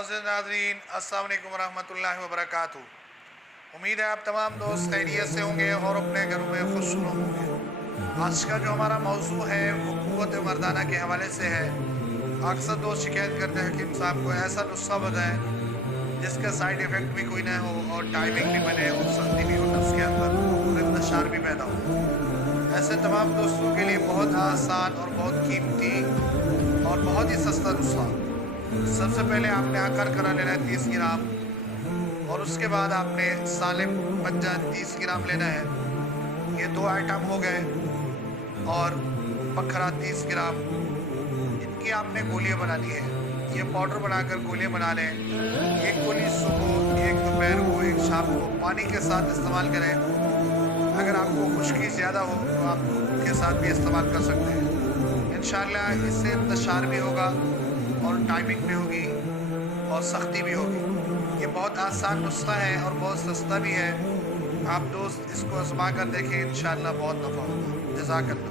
معزز ناظرین السلام علیکم ورحمۃ اللہ وبرکاتہ۔ امید ہے آپ تمام دوست خیریت سے ہوں گے اور اپنے گھروں میں خوش ہوں گے۔ آج کا جو ہمارا موضوع ہے وہ قوت مردانہ کے حوالے سے ہے۔ اکثر دوست شکایت کرتے ہیں حکیم صاحب کو ایسا نسخہ بتائیں جس کا سائیڈ ایفیکٹ بھی کوئی نہ ہو اور ٹائمنگ بھی بنے اور سختی بھی ہو نفس کے اندر اور انتشار بھی پیدا ہو۔ ایسے تمام دوستوں کے لیے بہت آسان اور بہت قیمتی اور بہت ہی سستا نسخہ۔ سب سے پہلے آپ نے آکر کرا لینا ہے 30 گرام، اور اس کے بعد آپ نے سالم پنجہ 30 گرام لینا ہے۔ یہ دو آئٹم ہو گئے، اور بکھرا 30 گرام، ان کی آپ نے گولیاں بنانی ہے۔ یہ پاؤڈر بنا کر گولیاں بنا لیں۔ ایک گولی صبح، ایک دوپہر کو، ایک شام کو پانی کے ساتھ استعمال کریں۔ اگر آپ کو خشکی زیادہ ہو تو آپ دودھ کے ساتھ بھی استعمال کر سکتے ہیں۔ انشاءاللہ اس سے انتشار بھی ہوگا اور ٹائمنگ بھی ہوگی اور سختی بھی ہوگی۔ یہ بہت آسان نسخہ ہے اور بہت سستا بھی ہے۔ آپ دوست اس کو آزما کر دیکھیں، انشاءاللہ بہت نفع ہوگا۔ جزاک اللہ۔